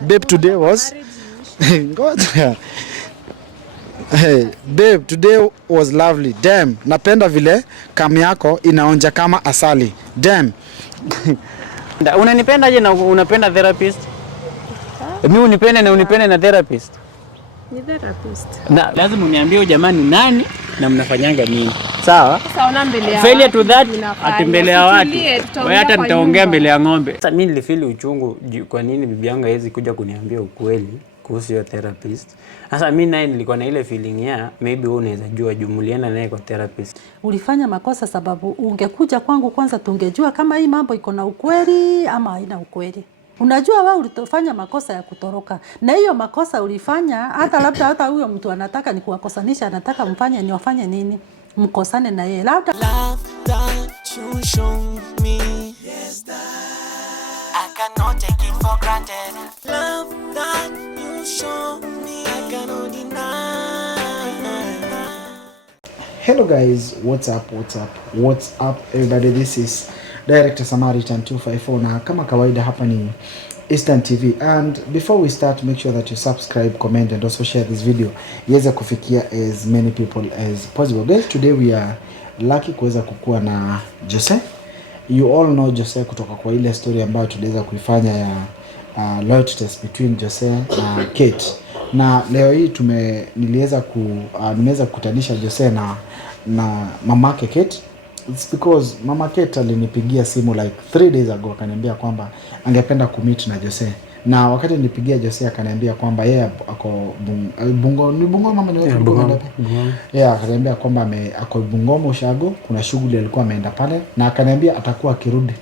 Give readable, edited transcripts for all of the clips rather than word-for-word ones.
Babe, today was God. Hey, babe, today was lovely. Damn, napenda vile kami yako inaonja kama asali. Damn. Unanipenda aje na unapenda therapist? Mimi unipende na unipende na therapist. Ni therapist. Na lazima uniambie jamani nani na mnafanyanga nini. Sawa? Sasa ona mbele ya failure to that atembele ya watu. Wewe hata nitaongea mbele ya ng'ombe. Sasa mimi nilifeel uchungu kwa nini bibi yangu haiwezi kuja kuniambia ukweli kuhusu hiyo therapist. Sasa mimi naye nilikuwa na ile feeling ya maybe wewe unaweza jua jumuliana naye kwa therapist. Ulifanya makosa sababu ungekuja kwangu kwanza tungejua kama hii mambo iko na ukweli ama haina ukweli. Unajua wewe ulifanya makosa ya kutoroka. Na hiyo makosa ulifanya hata huyo mtu anataka ni kuwakosanisha, anataka mfanye ni wafanye nini? Mkosane na yeye. Labda love that you show me. Yes, that I cannot take it for granted. Love that you show me. I cannot deny. Hello guys, what's up everybody? This is Director Samaritan 254 na kama kawaida hapa ni Eastern TV, and before we start, make sure that you subscribe, comment and also share this video iweze kufikia as many people as possible. Guys, today we are lucky kuweza kukua na Jose. You all know Jose kutoka kwa ile story ambayo tuliweza kuifanya ya loyalty test between Jose na Kate. Na leo hii nimeweza kukutanisha Jose na mamake Kate. It's because mama Kate alinipigia simu like 3 days ago akaniambia kwamba angependa kumeet na Jose. Na wakati nilipigia Jose akaniambia kwamba yeye ako Bungoma mama ni wapi Bungoma? Yeah, akaniambia kwamba ako Bungoma Ushago, kuna shughuli alikuwa ameenda pale na akaniambia atakuwa akirudi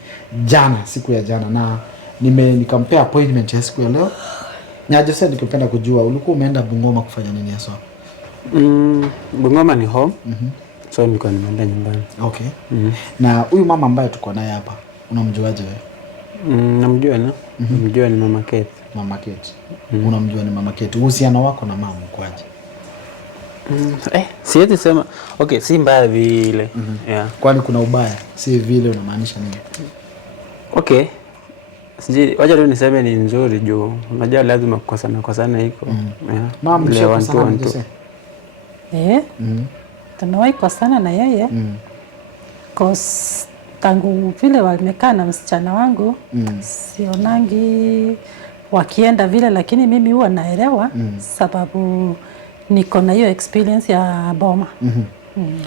siku ya jana, na nikampea appointment ya siku ya leo. Na Jose nikipenda kujua ulikuwa umeenda Bungoma kufanya nini hasa? Bungoma ni home. So nilikuwa nimeenda nyumbani. Okay. Na huyu mama ambaye tuko naye hapa, unamjuaje wewe? Namjua na. Namjua ni mama Kate. Mama Kate. Unamjua ni mama Kate. Uhusiano wako na mama ukoaje? Siwezi sema. Okay, si mbaya vile. Yeah. Kwani kuna ubaya? Si vile unamaanisha nini? Okay. Siji wacha leo niseme ni nzuri juu unajua lazima kukosana iko. Yeah. Mama mshakosana na Jose? Tumewahi kukosana na yeye. Cause tangu vile wamekaa na msichana wangu sionangi wakienda vile, lakini mimi huwa naelewa sababu niko na hiyo experience ya boma.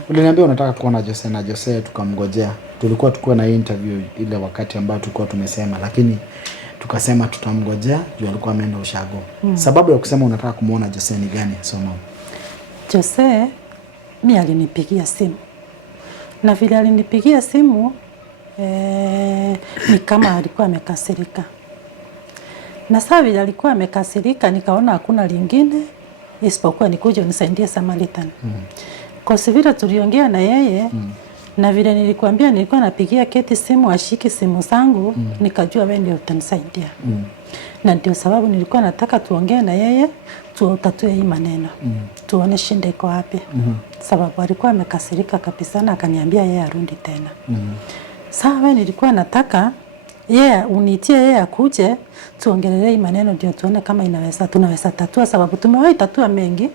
Uliniambia unataka kuona Jose na Jose tukamngojea. Tulikuwa na interview ile wakati ambao tulikuwa tumesema, lakini tukasema tutamngojea juu alikuwa ameenda Ushago. Sababu ya kusema unataka kumuona Jose ni gani? Jose mimi alinipigia simu. Na vile alinipigia simu ni kama alikuwa amekasirika. Na sasa vile alikuwa amekasirika nikaona hakuna lingine isipokuwa nikuje unisaidie Samaritan. Kwa vile tuliongea na yeye na vile nilikwambia nilikuwa napigia Kate simu ashiki simu zangu, nikajua wewe ndio utanisaidia. Na ndio sababu nilikuwa nataka tuongee na yeye tutatue hii maneno. Tuone shida iko wapi. Sababu alikuwa amekasirika kabisa na akaniambia yeye arudi tena. Sawa, nilikuwa nataka yeye unitie yeye akuje tuongelee hii maneno ndio tuone kama tunaweza tatua, sababu tumewahi tatua mengi.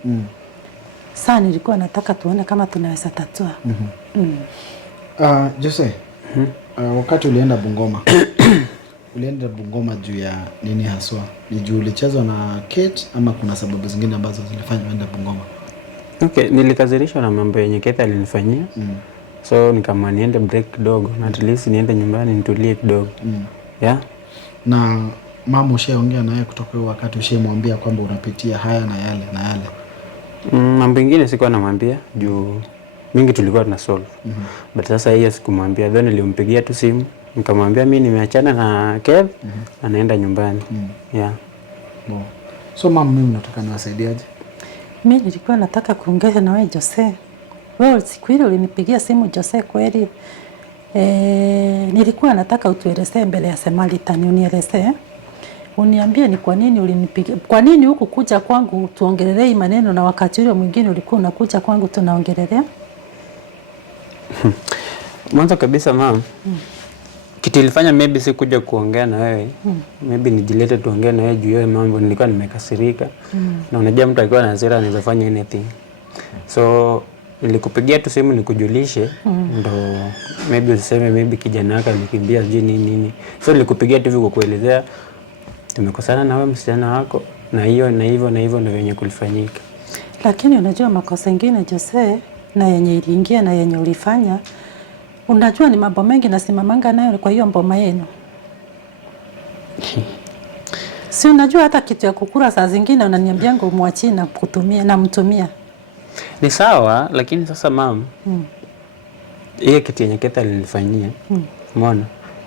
Sasa nilikuwa nataka tuone kama tunaweza tatua. Jose, wakati ulienda Bungoma ulienda Bungoma juu ya nini haswa? Ni juu ulichezwa na Kate ama kuna sababu zingine ambazo zilifanya uende Bungoma? Okay, nilikazirishwa na mambo yenye Kate alinifanyia. So nikamwambia niende break kidogo na at least niende nyumbani nitulie kidogo. Yeah. Na mama ushaongea naye kutoka wakati ushamwambia kwamba unapitia haya na yale? Mambo mengine sikuwa namwambia juu mingi tulikuwa tuna solve. But sasa hiyo sikumwambia. Then nilimpigia tu simu nikamwambia mimi nimeachana na Kev na naenda nyumbani. Yeah. So mama, mimi nataka niwasaidiaje? Mimi nilikuwa nataka kuongea na wewe Jose. Wewe siku ile ulinipigia simu Jose kweli. Nilikuwa nataka utuelezee mbele ya Samaritan, unielezee. Uniambie ni kwa nini ulinipigia. Kwa nini huku kuja kwangu tuongelee maneno na wakati ule mwingine ulikuwa unakuja kwangu tunaongelelea? Mwanzo kabisa mama, kitu kitu ilifanya maybe si kuja kuongea na wewe. Maybe nijilete tuongee na wewe juu ya mambo nilikuwa nimekasirika. Na unajua mtu akiwa na hasira anaweza fanya anything. So nilikupigia tu simu nikujulishe ndo maybe useme maybe kijana wako alikimbia sijui nini. So nilikupigia tu hivi kukuelezea tumekosana na wewe msichana wako na hiyo na hivyo ndio venye kulifanyika. Lakini unajua makosa mengine Jose na yenye iliingia na yenye ulifanya, unajua ni mambo mengi nasimamanga nayo kwa hiyo mboma yenu. Si unajua hata kitu ya kukula saa zingine unaniambianga umwachie na kutumia na mtumia. Ni sawa lakini sasa mama hiyo kitu yenye Kate alinifanyia. Umeona?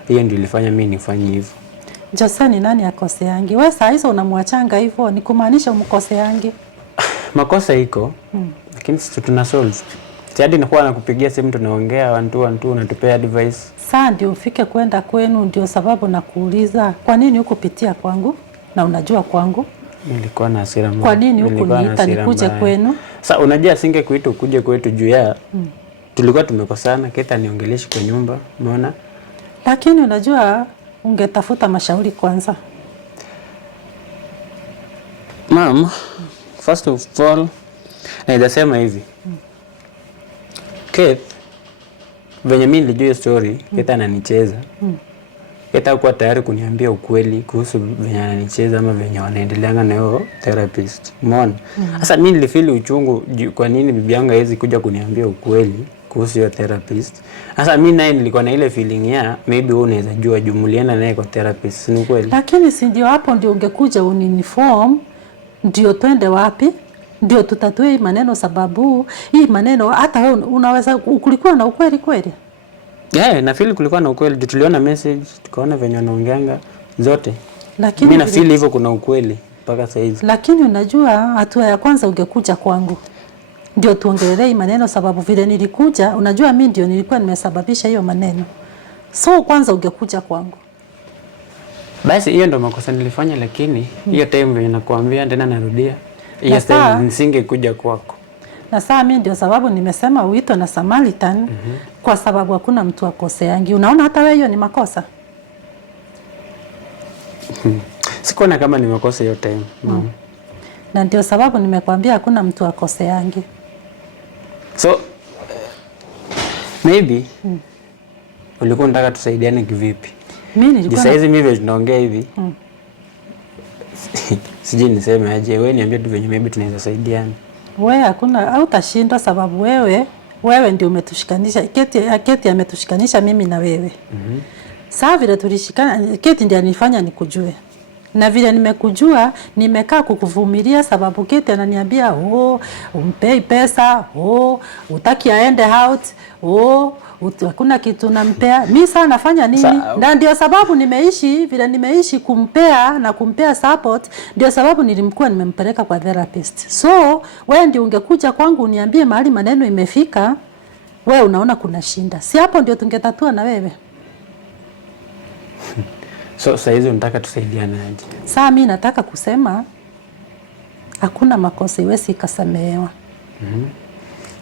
Hiyo ndio ilifanya mimi nifanye hivyo. Jose ni nani akoseangi? Wewe saa hizo unamwachanga hivyo ni kumaanisha umkoseangi. Makosa iko lakini sisi tuna solve. Hadi nakuwa nakupigia simu tunaongea 1-2 unatupea advice. Saa ndio ufike kwenda kwenu ndio sababu nakuuliza kwa nini hukupitia kwangu na unajua kwangu? Nilikuwa na hasira mbaya. Kwa nini hukuniita nikuje kwenu? Sasa unajua singekuita ukuje kwetu juu ya tulikuwa tumekosana, Kate aniongeleshi kwa nyumba, umeona? Lakini unajua ungetafuta mashauri kwanza. Mom, first of all, naweza sema hivi. Kate, venye mimi nilijua story, Kate ananicheza. Kate hakuwa tayari kuniambia ukweli kuhusu venye ananicheza ama venye wanaendeleanga na hiyo therapist. Umeona? Sasa mimi nilifeel uchungu kwa nini bibi yangu hawezi kuja kuniambia ukweli kuhusu hiyo therapist. Sasa mimi naye nilikuwa na ile feeling ya maybe wewe unaweza jua jumuliana naye kwa therapist, ni kweli? Lakini si ndio hapo ndio ungekuja uniform ndio twende wapi? Ndio tutatue hii maneno sababu hii maneno hata wewe unaweza kulikuwa na ukweli kweli? Na feel kulikuwa na ukweli. Tuliona message, tukaona venye wanaongeanga zote. Lakini mimi na feel hivyo kuna ukweli mpaka sasa hivi. Lakini unajua hatua ya kwanza ungekuja kwangu. Ndio tuongelee hii maneno sababu vile nilikuja, unajua mimi ndio nilikuwa nimesababisha hiyo maneno. So kwanza ungekuja kwangu. Basi hiyo ndo makosa nilifanya lakini hiyo time venye nakuambia tena narudia. Hiyo time nisingekuja kwako. Na saa mimi ndio sababu nimesema uitwe na Samaritan kwa sababu hakuna mtu akoseangi. Unaona hata wewe hiyo ni makosa? Sikuona kama ni makosa hiyo time. Na ndio sababu nimekwambia hakuna mtu akoseangi. So maybe ulikuwa unataka tusaidiane kivipi? Mimi nilikuwa sasa hizi mimi tunaongea hivi. Sije niseme aje wewe niambie tu venye maybe tunaweza saidiana. Wewe hakuna au utashindwa sababu wewe ndio umetushikanisha. Kate ametushikanisha mimi na wewe. Sasa vile tulishikana Kate ndiye anifanya nikujue. Na vile nimekujua nimekaa kukuvumilia sababu Kate ananiambia umpei pesa, utaki aende out, hakuna kitu nampea. Mimi sana nafanya nini? Na ndio sababu nimeishi vile nimeishi kumpea na kumpea support, ndio sababu nilimkuwa nimempeleka kwa therapist. So wewe ndio ungekuja kwangu uniambie mahali maneno imefika, wewe unaona kuna shinda. Si hapo ndio tungetatua na wewe. So sasa hizo unataka tusaidiane aje? Sasa mimi nataka kusema hakuna makosa iwezi kasamehewa.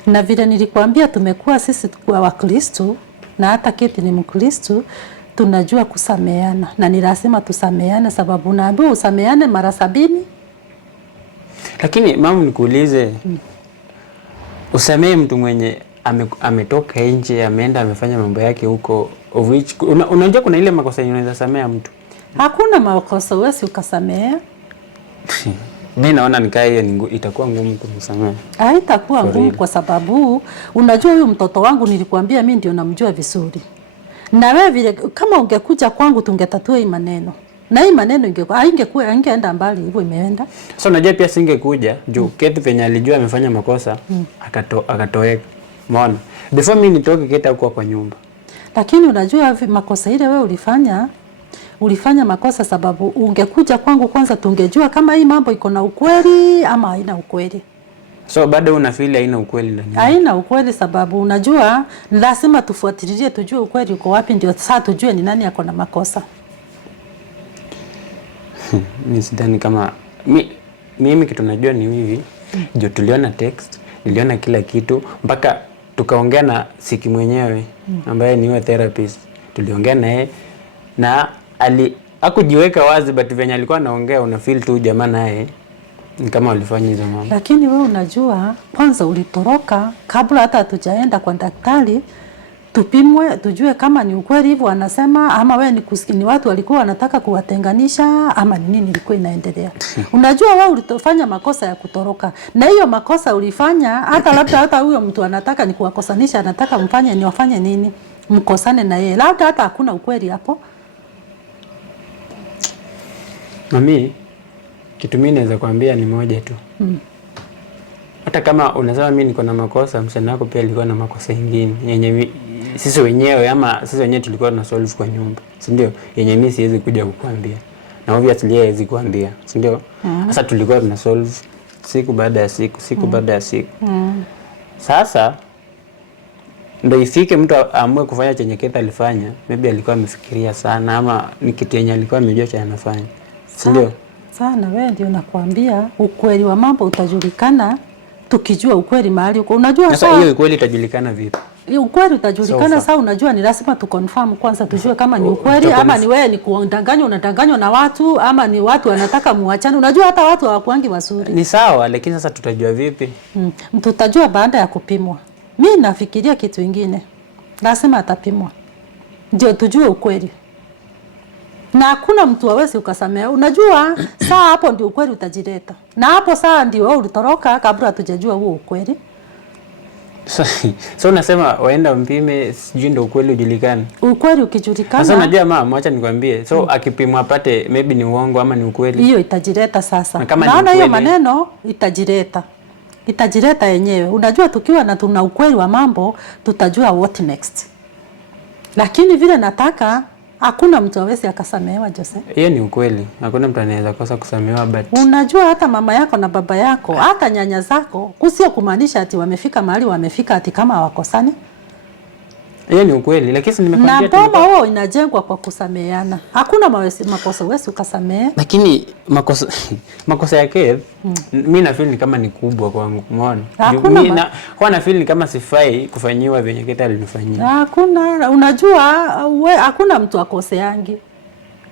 Na vile nilikwambia tumekuwa sisi kwa Wakristo na hata Kate ni Mkristo, tunajua kusameheana na ni lazima tusameheane sababu unaambiwa usameheane mara 70. Lakini mama nikuulize, usamehe mtu mwenye ametoka nje ameenda amefanya mambo yake huko of which unajua kuna ile makosa unaweza samea mtu. Hakuna makosa wewe ukasamea. Mimi naona nikaa hiyo itakuwa ngumu kumsamea. Haitakuwa ngumu kwa sababu unajua huyu mtoto wangu nilikwambia mimi ndio namjua vizuri. Na wewe vile kama ungekuja kwangu tungetatua hii maneno. Na hii maneno ingeenda mbali hivyo imeenda. So unajua pia singekuja juu Kate penye alijua amefanya makosa akatoeka. Umeona? Before mimi nitoke Kate hakuwa kwa nyumba. Lakini unajua makosa ile wewe ulifanya makosa sababu ungekuja kwangu kwanza tungejua kama hii mambo iko na ukweli ama haina ukweli. So bado una feel haina ukweli ndani. Haina ukweli sababu unajua lazima tufuatilie tujue ukweli uko wapi ndio sasa tujue ni nani ako na makosa. Mimi sidhani kama mimi kitu najua ni hivi. Ndio tuliona text, niliona kila kitu mpaka tukaongea na Siki mwenyewe ambaye ni wa therapist. Tuliongea naye na hakujiweka wazi, but venye alikuwa anaongea una feel tu jamaa naye ni kama walifanya hizo mambo. Lakini wewe unajua, kwanza ulitoroka kabla hata hatujaenda kwa daktari tupimwe tujue kama ni ukweli hivyo anasema, ama wewe ni watu walikuwa wanataka kuwatenganisha, ama ni nini ilikuwa inaendelea. Unajua wewe ulifanya makosa ya kutoroka, na hiyo makosa ulifanya hata labda hata huyo mtu anataka ni kuwakosanisha, anataka mfanye ni wafanye nini, mkosane na yeye, labda hata hakuna ukweli hapo. Mami, kitu mimi naweza kuambia ni moja tu. Hata kama unasema mimi niko na makosa, msichana wako pia alikuwa na makosa mengine yenye sisi wenyewe tulikuwa tuna solve kwa nyumba, si ndio? Yenye mimi siwezi kuja kukuambia. Na obviously yeye hawezi kuambia, si ndio? Sasa tulikuwa tuna solve siku baada ya siku, baada ya siku. Sasa ndio ifike mtu aamue kufanya chenye Kate alifanya, maybe alikuwa amefikiria sana, ama ni kitu yenye alikuwa amejua cha anafanya. Si ndio? Sana wewe ndio nakwambia ukweli wa mambo utajulikana tukijua ukweli mahali uko. Unajua sasa hiyo ukweli itajulikana vipi? Ukweli utajulikana sasa, unajua ni lazima tu confirm kwanza tujue kama ni ukweli ama ni wewe ni kuandanganywa, unadanganywa na watu, ama ni watu wanataka muachane. Unajua hata watu hawakuangi wazuri. Ni sawa, lakini sasa tutajua vipi? Tutajua baada ya kupimwa. Mimi nafikiria kitu kingine. Lazima atapimwa ndio tujue ukweli. Na hakuna mtu hawezi ukasamea. Unajua saa hapo ndio ukweli utajileta. Na hapo saa ndio wewe ulitoroka kabla hatujajua huo ukweli. So unasema waenda mpime sijui ndio ukweli ujulikane. Ukweli ukijulikana. Sasa unajua mama, acha nikwambie. So akipimwa apate maybe ni uongo ama ni ukweli. Hiyo itajileta sasa. Naona hiyo maneno itajileta. Itajileta yenyewe. Unajua tukiwa na tuna ukweli wa mambo tutajua what next. Lakini vile nataka hakuna mtu hawezi akasamehewa Jose. Hiyo ni ukweli. Hakuna mtu anaweza kosa kusamehewa, but unajua hata mama yako na baba yako, hata nyanya zako, kusio kumaanisha ati wamefika mahali wamefika ati kama hawakosani. Hiyo ni ukweli, lakini si nimekwambia tu. Na boma wao inajengwa kwa kusameheana. Hakuna makosa wewe ukasamehe. Lakini makosa yake mimi na feel ni kama ni kubwa kwangu, umeona? Mimi na feel ni kama sifai kufanyiwa venye Kate alinifanyia. Hakuna, unajua hakuna mtu akoseangi.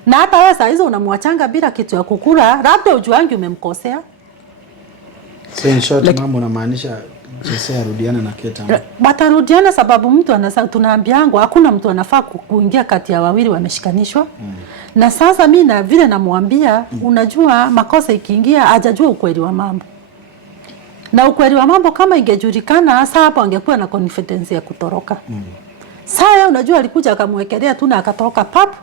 Na hata wewe saa hizo unamwachanga bila kitu ya kukula, labda ujuangi umemkosea. So in short, mama unamaanisha Jose arudiana na Kate? Watarudiana sababu mtu tunaambiangu hakuna mtu anafaa kuingia kati ya wawili wameshikanishwa. Na sasa mimi na vile namwambia, unajua makosa ikiingia hajajua ukweli wa mambo. Na ukweli wa mambo kama ingejulikana sasa hapo angekuwa na confidence ya kutoroka. Sasa unajua alikuja akamwekelea tu na akatoka pap.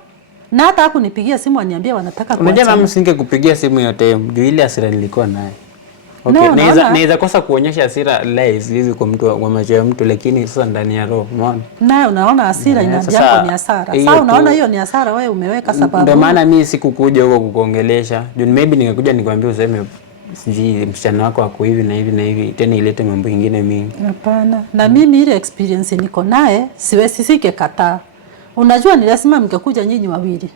Na hata hakunipigia simu aniambia wanataka kuacha. Unajua mama singekupigia simu yote ndio ile hasira nilikuwa naye. Okay, naweza kosa kuonyesha hasira live hivi kwa mtu wa macho ya mtu, lakini sasa ndani ya roho, umeona? Naye unaona hasira inajaa ni hasara. Sasa unaona hiyo ni hasara wewe umeweka sababu. Ndio maana mimi sikukuja huko kukuongelesha. Maybe ningekuja nikwambia useme siji msichana wako ako hivi na hivi na hivi, tena ilete mambo mengine mingi. Hapana. Na mimi ile experience niko naye siwezi sikekataa. Unajua ni lazima mngekuja nyinyi wawili.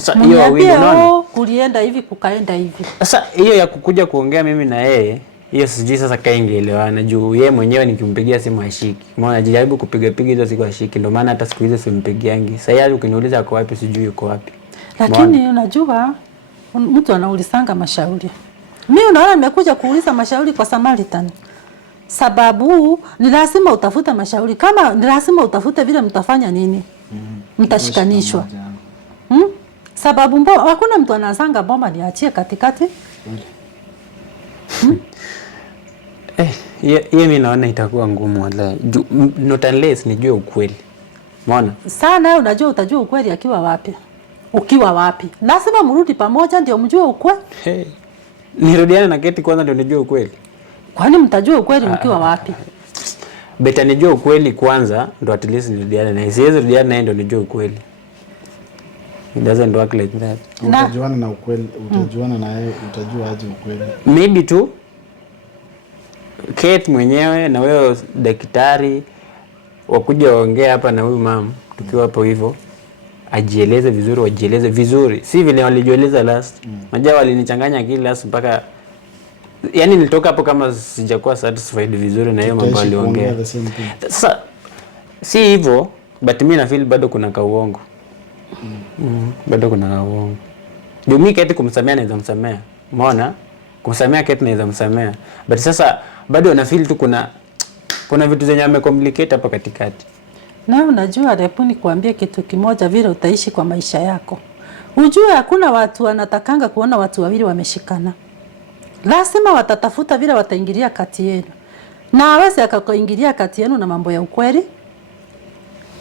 Sasa hiyo wawili unaona? Kulienda hivi kukaenda hivi. Sasa hiyo ya kukuja kuongea mimi na yeye, hiyo sijui sasa kaingeelewana juu yeye mwenyewe nikimpigia simu ashiki. Umeona jaribu kupiga hizo siku ashiki, ndio maana hata siku hizo simpigiangi. Sasa yeye ukiniuliza ako wapi sijui yuko wapi. Lakini unajua mtu anaulizanga mashauri. Mimi unaona nimekuja kuuliza mashauri kwa Samaritan. Sababu ni lazima utafute mashauri. Kama ni lazima utafute vile mtafanya nini? Mtashikanishwa. Sababu hakuna mtu anasanga bomba niachie katikati. Mimi naona itakuwa ngumu wala. Not unless nijue ukweli. Umeona? Sana unajua utajua ukweli akiwa wapi? Ukiwa wapi? Lazima mrudi pamoja ndio mjue ukweli. Nirudiane na Kate kwanza ndio nijue ukweli. Kwani mtajua ukweli mkiwa wapi? Beta nijue ukweli kwanza ndio at least nirudiane na yeye. Siwezi rudiana naye ndio nijue ukweli. It doesn't work like that. Utajuana na ukweli, utajuana na yeye, utajua aje ukweli. Maybe tu Kate mwenyewe na wewe daktari wakuja waongea hapa na huyu mama tukiwa hapo hivyo, ajieleze vizuri, wajieleze vizuri. Si vile walijieleza last. Unajua walinichanganya akili last mpaka yani nilitoka hapo kama sijakuwa satisfied vizuri na hiyo mambo aliongea. Sasa si hivyo, but mimi na feel bado kuna kauongo. Bado kuna uongo. Ndio mimi Kate kumsamea naweza msamea. Umeona? Kumsamea Kate naweza msamea. But sasa bado na feel tu kuna vitu zenye amecomplicate hapa katikati. Na unajua Repuni kuambia kitu kimoja vile utaishi kwa maisha yako. Ujue hakuna watu wanatakanga kuona watu wawili wameshikana. Lazima watatafuta vile wataingilia kati yenu. Na hawezi akaingilia kati yenu na mambo ya ukweli.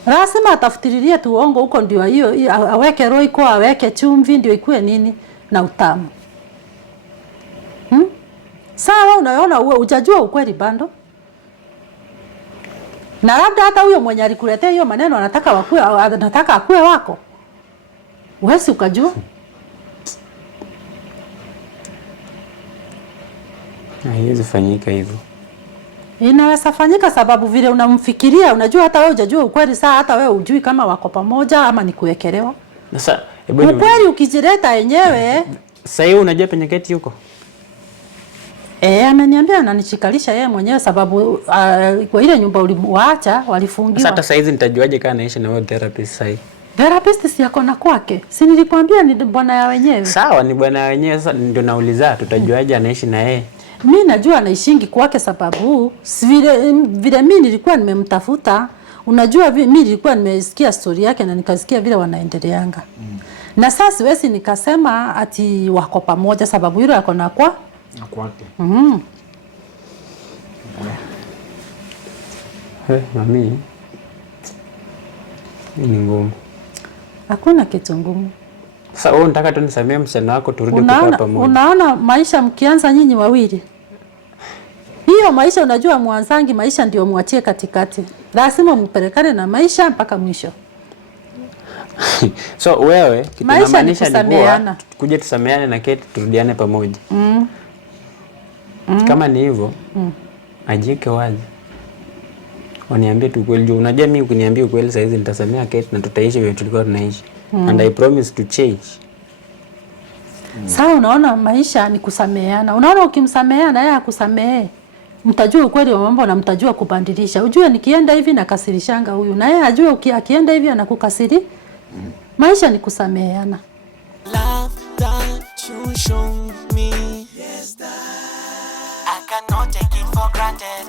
Lazima atafutililie tu uongo huko ndio hiyo aweke roiko, aweke chumvi ndio ikue nini na utamu. Sawa, unaona hujajua ukweli bando. Na labda hata huyo mwenye alikuletea hiyo maneno anataka akue wako. Wewe ukajua? Haiwezi fanyika hivyo. Inaweza fanyika sababu vile unamfikiria, unajua hata wewe hujajua ukweli saa hata wewe hujui kama wako pamoja ama ni kuwekelewa. Sasa ukweli ukijileta yenyewe, sasa hiyo unajua penye Kate yuko? Ameniambia ananichikalisha yeye mwenyewe sababu kwa ile nyumba ulimuacha walifungiwa. Sasa hata saizi nitajuaje kama anaishi na wewe therapist sasa? Therapist si yako na kwake. Si nilikwambia ni bwana ya wenyewe. Sawa, ni bwana ya wenyewe. Sasa ndio nauliza tutajuaje anaishi na yeye? Mimi najua anaishingi kwake sababu vile mimi nilikuwa nimemtafuta. Unajua mimi nilikuwa nimesikia story yake na nikasikia vile wanaendeleanga. Na sasa siwezi nikasema ati wako pamoja sababu yule yako na kwake. Mami. Ni ngumu. Hakuna kitu ngumu. Sasa wewe unataka tu nisamee msichana wako turudi kukaa pamoja. Unaona maisha mkianza nyinyi wawili. Hiyo maisha unajua mwanzangi maisha ndio muachie katikati. Lazima mpelekane na maisha mpaka mwisho. So wewe kitu inamaanisha ni kuwa kuja tusameane na Kate turudiane pamoja. Kama ni hivyo, ajieke wazi. Waniambie tu kweli. Unajua mimi ukiniambia ukweli saa hizi nitasamea Kate na tutaishi vile tulikuwa tunaishi. And I promise to change. Sasa unaona maisha ni kusameheana. Unaona ukimsameheana yeye akusamehe. Mtajua ukweli wa mambo na mtajua kubadilisha. Ujue nikienda hivi nakasirishanga huyu na yeye ajue akienda hivi anakukasiri. Maisha ni kusameheana. Love that you show me. Yes, that I cannot take it for granted.